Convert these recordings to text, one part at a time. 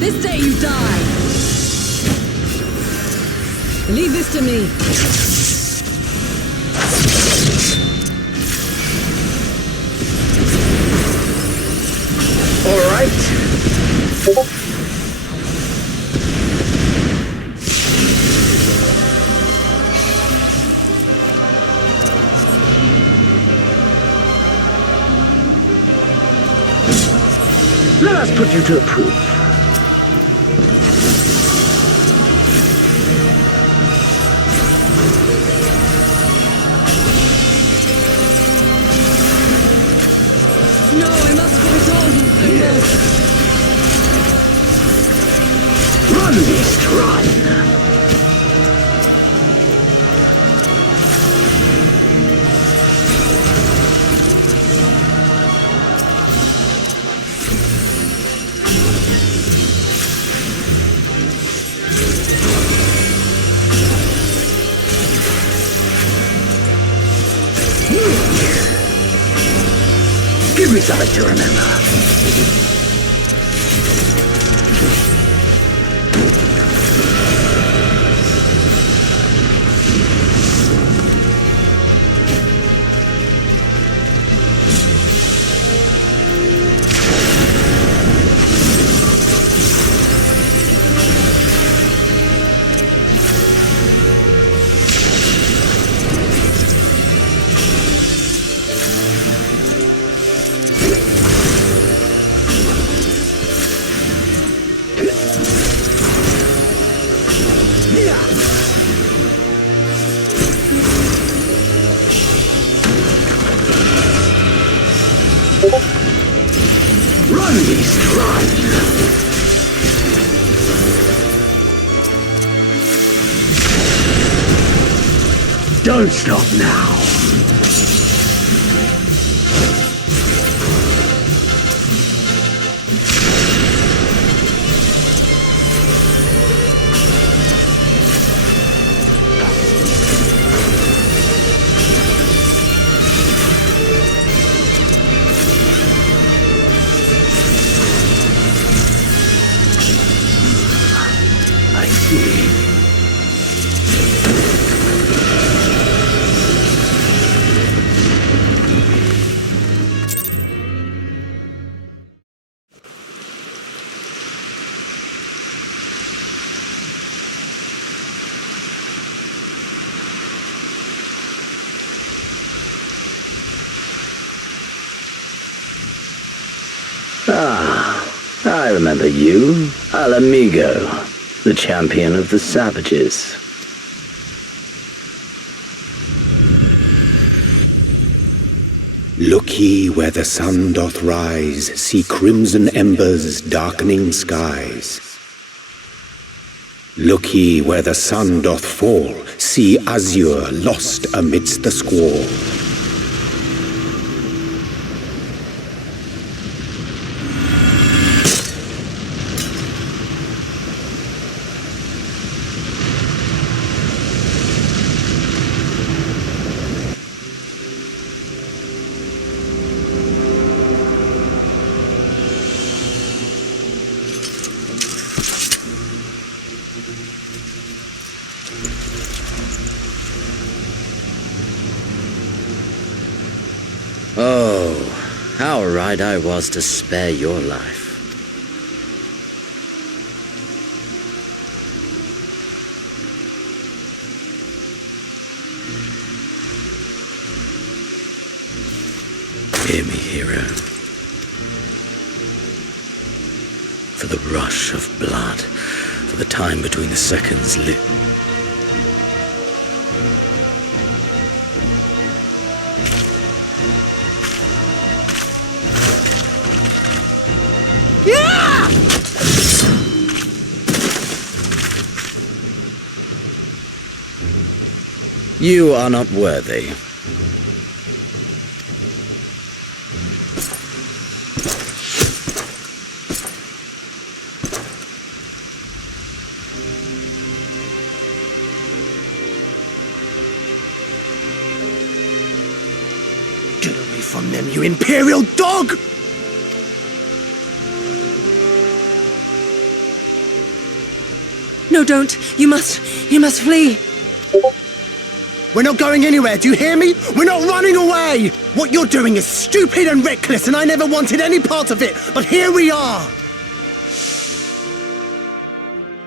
This day you die! Leave this to me! All right. Let us put you to the proof. No, I must fight on! I must! Run, beast, run! Give me something to remember. Run, beast, run! Don't stop now! I see. I remember you, Al Amigo, the champion of the savages. Look ye where the sun doth rise, see crimson embers darkening skies. Look ye where the sun doth fall, see azure lost amidst the squall. right I was to spare your life. Hear me, hero. For the rush of blood, for the time between the seconds lit. You are not worthy. Get away from them, you imperial dog! No, don't. You must flee. We're not going anywhere, do you hear me? We're not running away! What you're doing is stupid and reckless, and I never wanted any part of it, but here we are!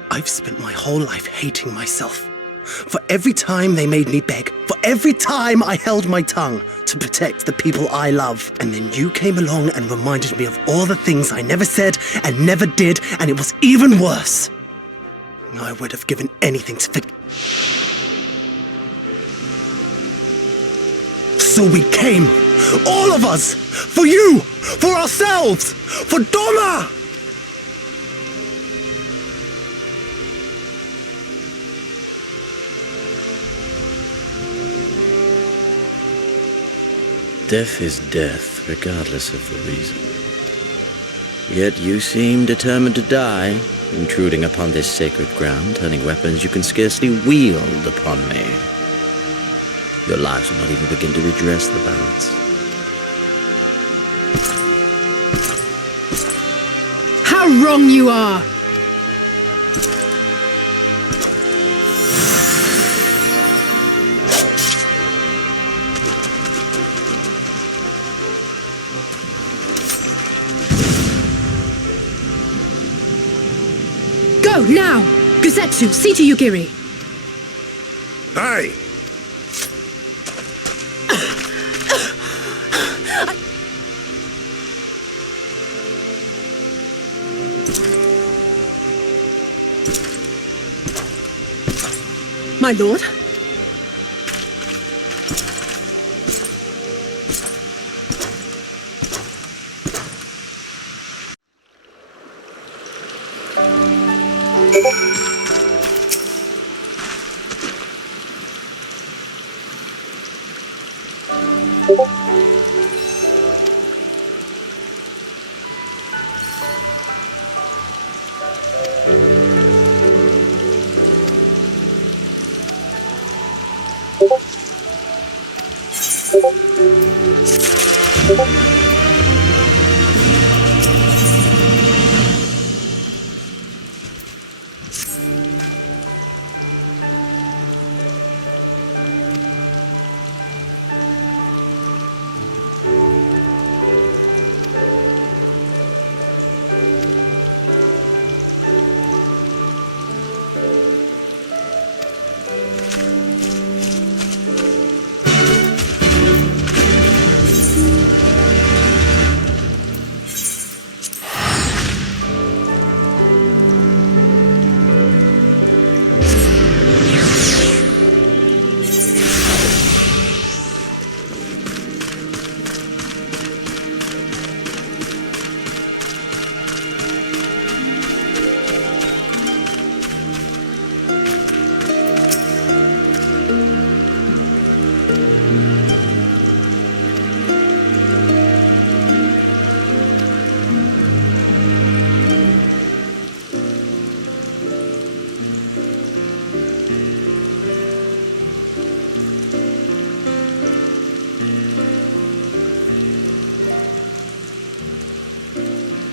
I've spent my whole life hating myself. For every time they made me beg, for every time I held my tongue to protect the people I love. And then you came along and reminded me of all the things I never said and never did, and it was even worse. I would have given anything to forget. So we came, all of us, for you, for ourselves, for Doma! Death is death, regardless of the reason. Yet you seem determined to die, intruding upon this sacred ground, turning weapons you can scarcely wield upon me. Your lives will not even begin to redress the balance. How wrong you are! Go, now! Gusetsu, see to Yugiri! Hey! My lord?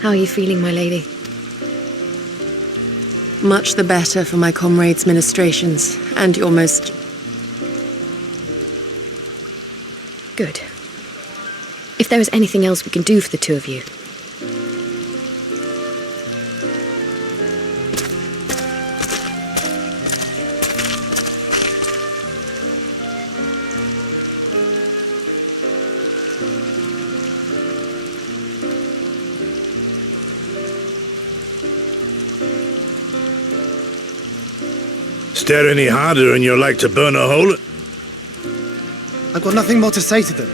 How are you feeling, my lady? Much the better for my comrades' ministrations, and your most... Good. If there is anything else we can do for the two of you. Stare any harder and you're like to burn a hole. I've got nothing more to say to them.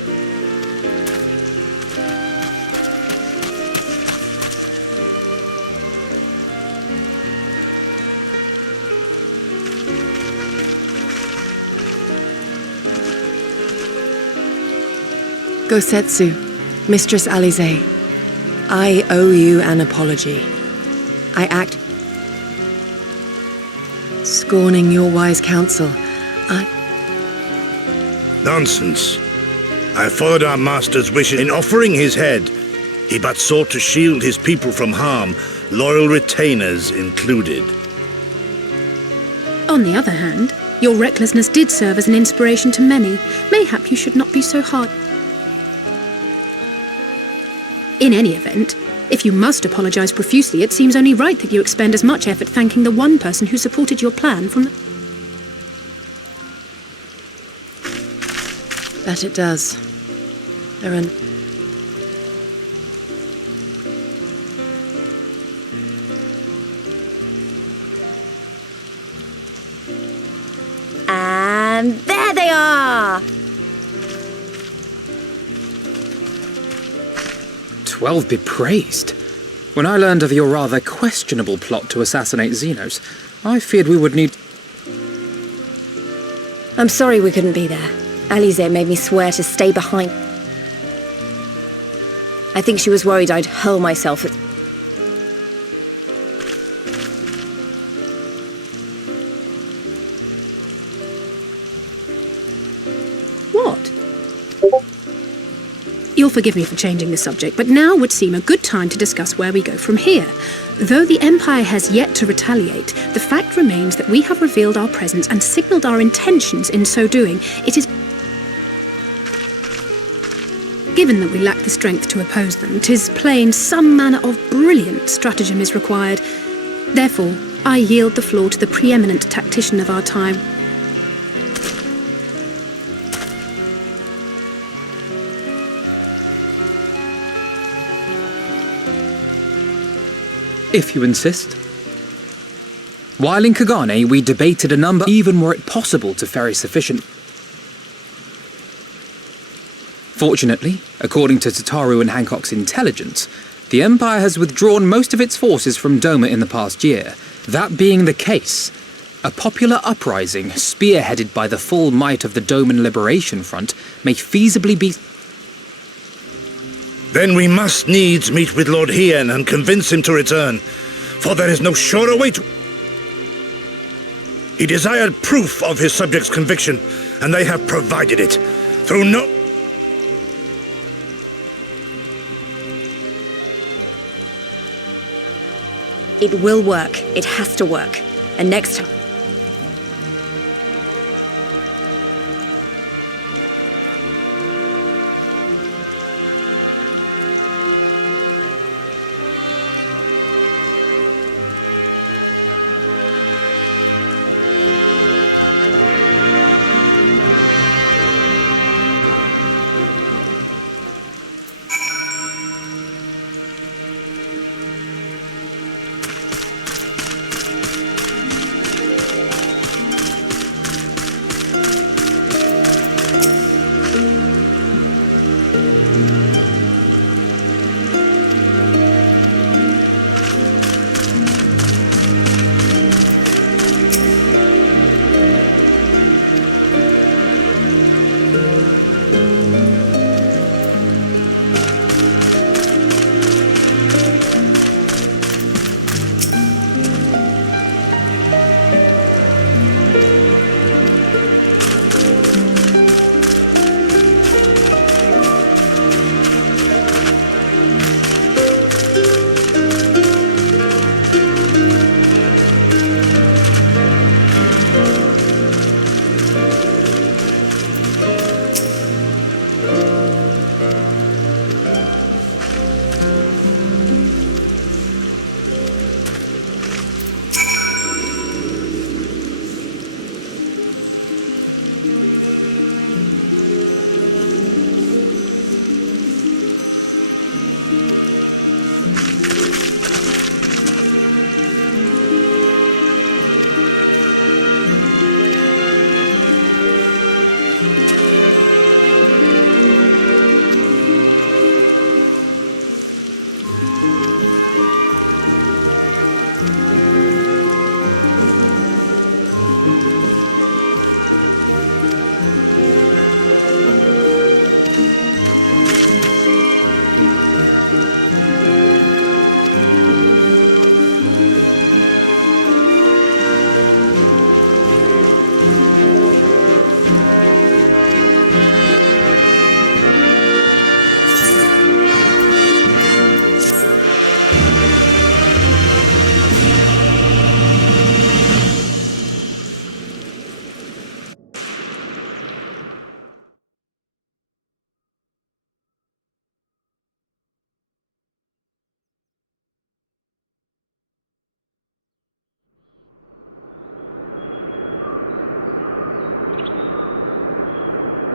Gosetsu, Mistress Alize, I owe you an apology. I act scorning your wise counsel. Nonsense. I followed our master's wishes in offering his head. He but sought to shield his people from harm, loyal retainers included. On the other hand, your recklessness did serve as an inspiration to many. Mayhap you should not be so hard. In any event, if you must apologize profusely, it seems only right that you expend as much effort thanking the one person who supported your plan from the... That it does. There are... And there they are! 12 be praised. When I learned of your rather questionable plot to assassinate Xenos, I feared we would need... I'm sorry we couldn't be there. Alize made me swear to stay behind. I think she was worried I'd hurl myself at... What? You'll forgive me for changing the subject, but now would seem a good time to discuss where we go from here. Though the Empire has yet to retaliate, the fact remains that we have revealed our presence and signalled our intentions in so doing. It is... Given that we lack the strength to oppose them, 'tis plain some manner of brilliant stratagem is required. Therefore, I yield the floor to the preeminent tactician of our time. If you insist. While in Kagane, we debated a number, even were it possible to ferry sufficient. Fortunately, according to Tataru and Hancock's intelligence, the Empire has withdrawn most of its forces from Doma in the past year. That being the case, a popular uprising, spearheaded by the full might of the Doman Liberation Front, may feasibly be... Then we must needs meet with Lord Hien and convince him to return, for there is no surer way to... He desired proof of his subjects' conviction, and they have provided it. Through no... It will work. It has to work. And next time...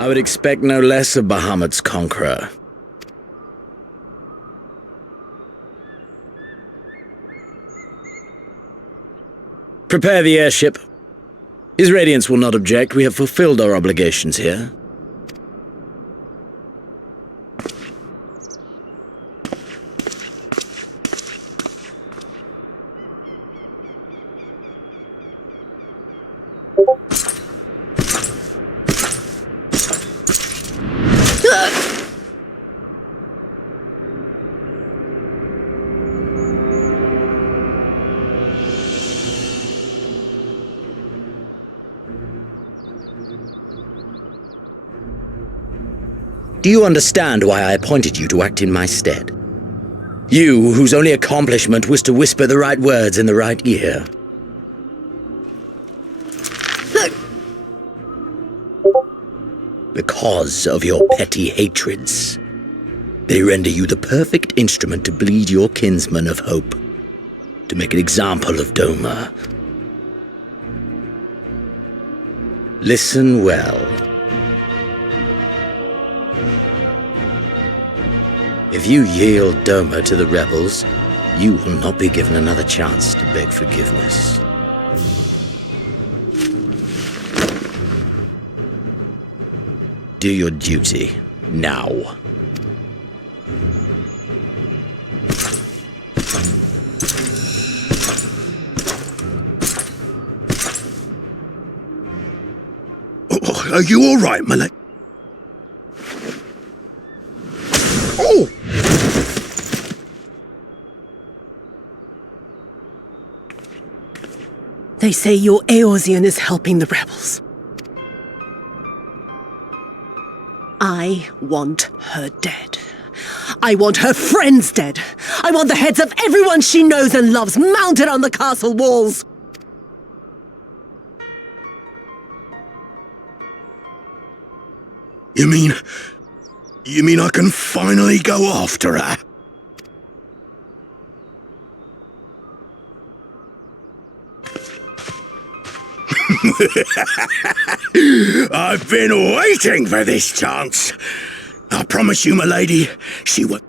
I would expect no less of Bahamut's conqueror. Prepare the airship. His Radiance will not object. We have fulfilled our obligations here. Do you understand why I appointed you to act in my stead? You, whose only accomplishment was to whisper the right words in the right ear. Because of your petty hatreds, they render you the perfect instrument to bleed your kinsman of hope, to make an example of Doma. Listen well. If you yield Doma to the rebels, you will not be given another chance to beg forgiveness. Do your duty, now. Are you all right, my lad? Oh! They say your Eorzean is helping the rebels. I want her dead. I want her friends dead. I want the heads of everyone she knows and loves mounted on the castle walls. You mean I can finally go after her? I've been waiting for this chance. I promise you, my lady, she will...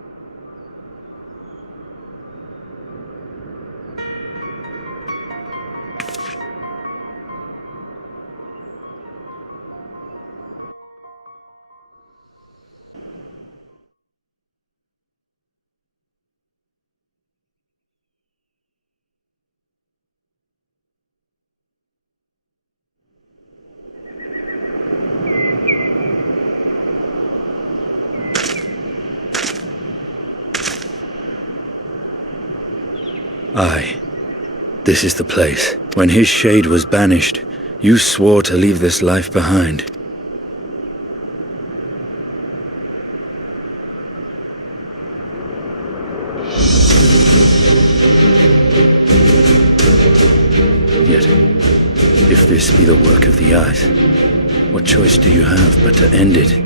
Aye, this is the place. When his shade was banished, you swore to leave this life behind. Yet, if this be the work of the eyes, what choice do you have but to end it?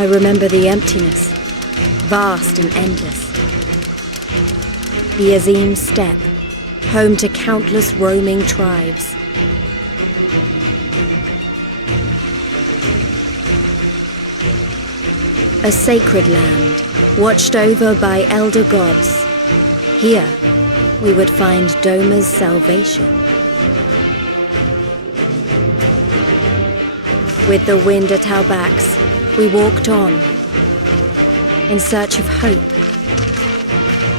I remember the emptiness, vast and endless. The Azim steppe, home to countless roaming tribes. A sacred land, watched over by elder gods. Here, we would find Doma's salvation. With the wind at our backs, we walked on, in search of hope,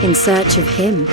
in search of him.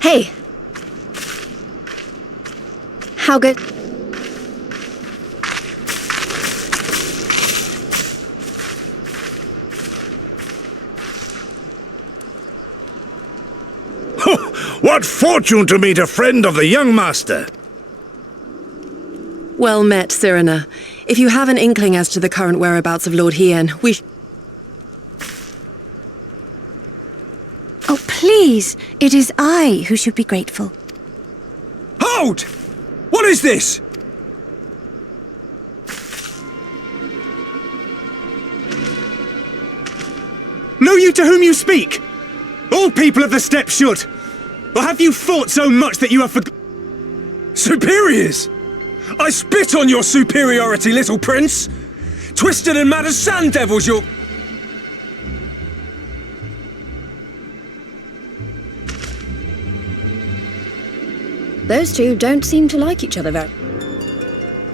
Hey! How good? What fortune to meet a friend of the young master! Well met, Cyrena. If you have an inkling as to the current whereabouts of Lord Hien, we... Oh, please! It is I who should be grateful. Hold! What is this? Know you to whom you speak? All people of the steppe should. Or have you fought so much that you have Superiors! I spit on your superiority, little prince! Twisted and mad as sand devils, you're... Those two don't seem to like each other very...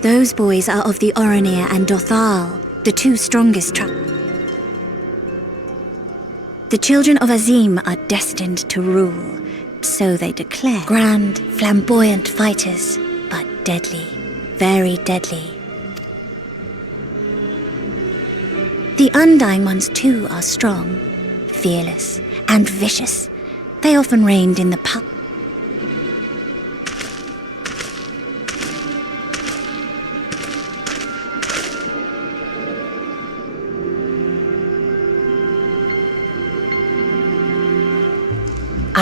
Those boys are of the Oronir and Dothal, the two strongest The children of Azim are destined to rule, so they declare. Grand, flamboyant fighters, but deadly, very deadly. The Undying ones too are strong, fearless, and vicious. They often reigned in the pub.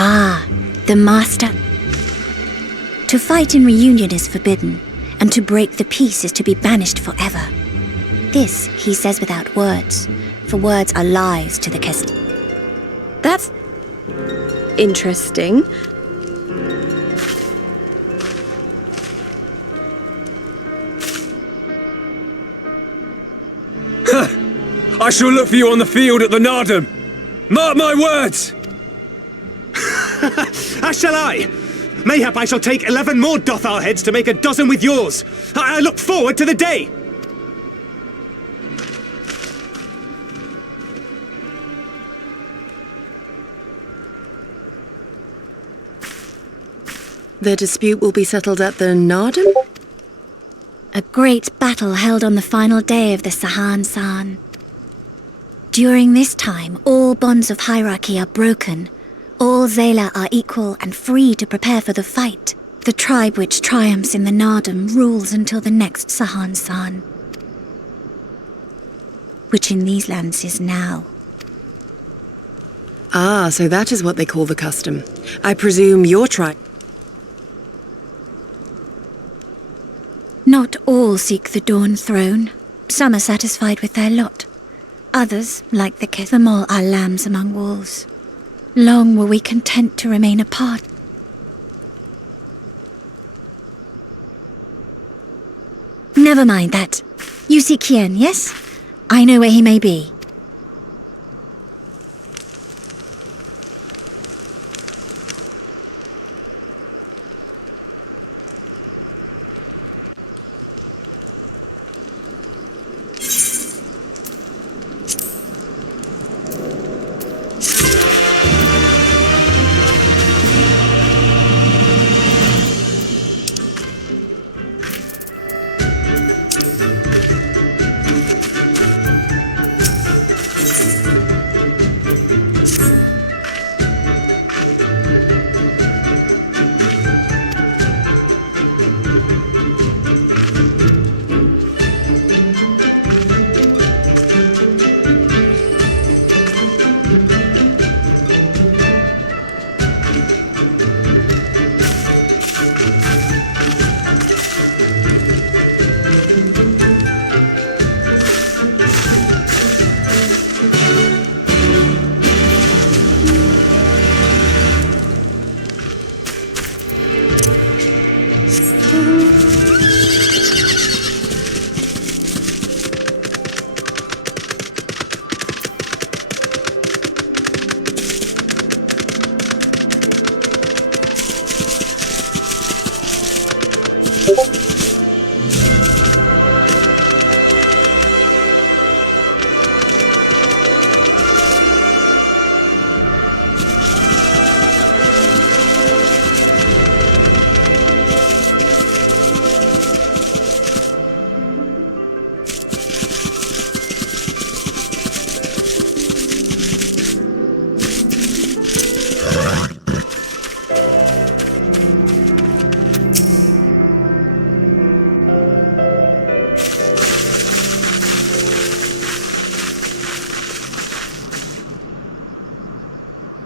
Ah, the master. To fight in reunion is forbidden, and to break the peace is to be banished forever. This he says without words, for words are lies to the Kest. That's... interesting. I shall look for you on the field at the Nardum. Mark my words! As shall I. Mayhap I shall take 11 more Dothal heads to make a dozen with yours. I look forward to the day. The dispute will be settled at the Nardum? A great battle held on the final day of the Sahan San. During this time, all bonds of hierarchy are broken. All Zayla are equal and free to prepare for the fight. The tribe which triumphs in the Nardum rules until the next Sahan San, which in these lands is now. Ah, so that is what they call the custom. I presume your tribe... Not all seek the Dawn Throne. Some are satisfied with their lot. Others, like the Kethamol, are lambs among wolves. Long were we content to remain apart. Never mind that. You see Kien, yes? I know where he may be.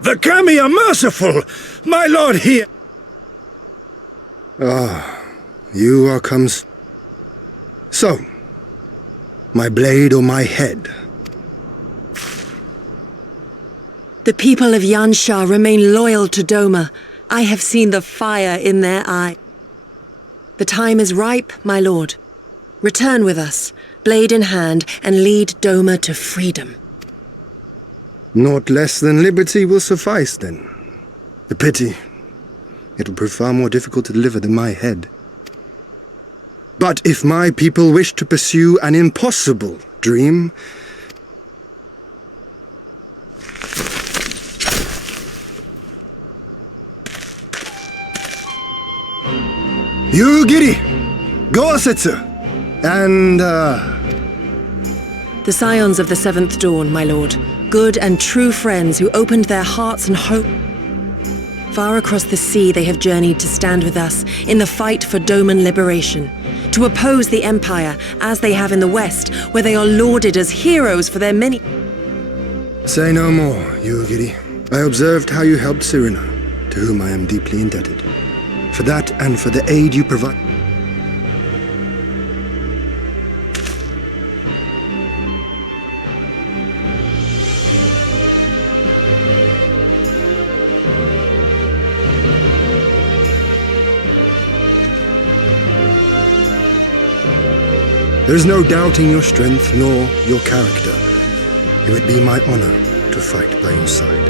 The Kami are merciful! My lord here! You are comes... So, my blade or my head? The people of Yansha remain loyal to Doma. I have seen the fire in their eye. The time is ripe, my lord. Return with us, blade in hand, and lead Doma to freedom. Naught less than liberty will suffice, then. A pity. It will prove far more difficult to deliver than my head. But if my people wish to pursue an impossible dream... You, Giri! Go-Setsu! And, The scions of the Seventh Dawn, my lord. Good and true friends who opened their hearts and hope. Far across the sea they have journeyed to stand with us in the fight for Doman liberation, to oppose the Empire as they have in the West, where they are lauded as heroes for their many... Say no more, Yugiri. I observed how you helped Cyrena, to whom I am deeply indebted. For that and for the aid you provide... There is no doubting your strength nor your character. It would be my honor to fight by your side.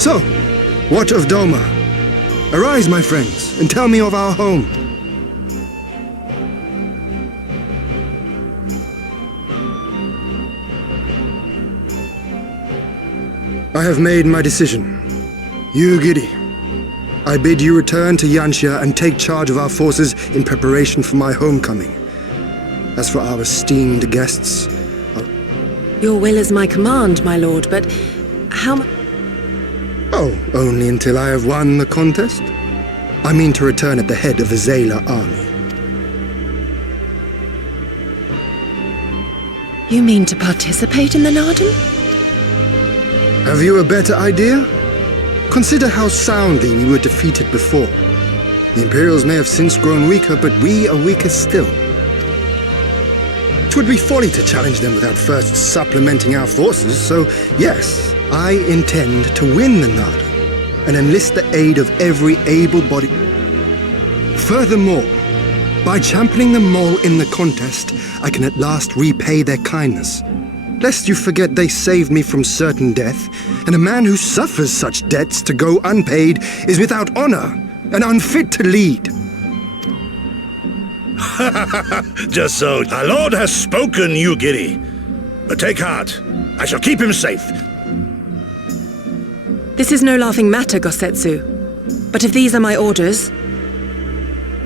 So, what of Doma? Arise, my friends, and tell me of our home. I have made my decision. You, Giddy, I bid you return to Yanxia and take charge of our forces in preparation for my homecoming. As for our esteemed guests... Your will is my command, my lord, but how... Oh, only until I have won the contest? I mean to return at the head of the Zayla army. You mean to participate in the Narden? Have you a better idea? Consider how soundly we were defeated before. The Imperials may have since grown weaker, but we are weaker still. It would be folly to challenge them without first supplementing our forces, so yes, I intend to win the Narden and enlist the aid of every able-bodied... Furthermore, by championing the Mole in the contest, I can at last repay their kindness. Lest you forget they saved me from certain death, and a man who suffers such debts to go unpaid is without honor and unfit to lead. Just so. Our lord has spoken, you Giddy. But take heart. I shall keep him safe. This is no laughing matter, Gosetsu. But if these are my orders...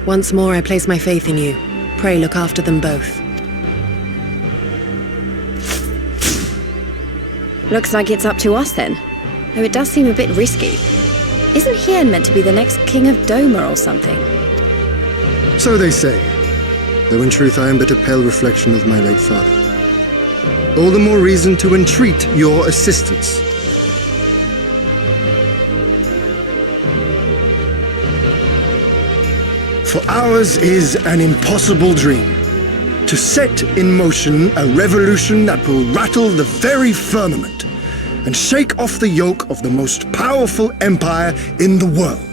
Once more I place my faith in you. Pray look after them both. Looks like it's up to us then. Though it does seem a bit risky. Isn't Hien meant to be the next king of Doma or something? So they say. Though in truth I am but a pale reflection of my late father. All the more reason to entreat your assistance. For ours is an impossible dream. To set in motion a revolution that will rattle the very firmament and shake off the yoke of the most powerful empire in the world.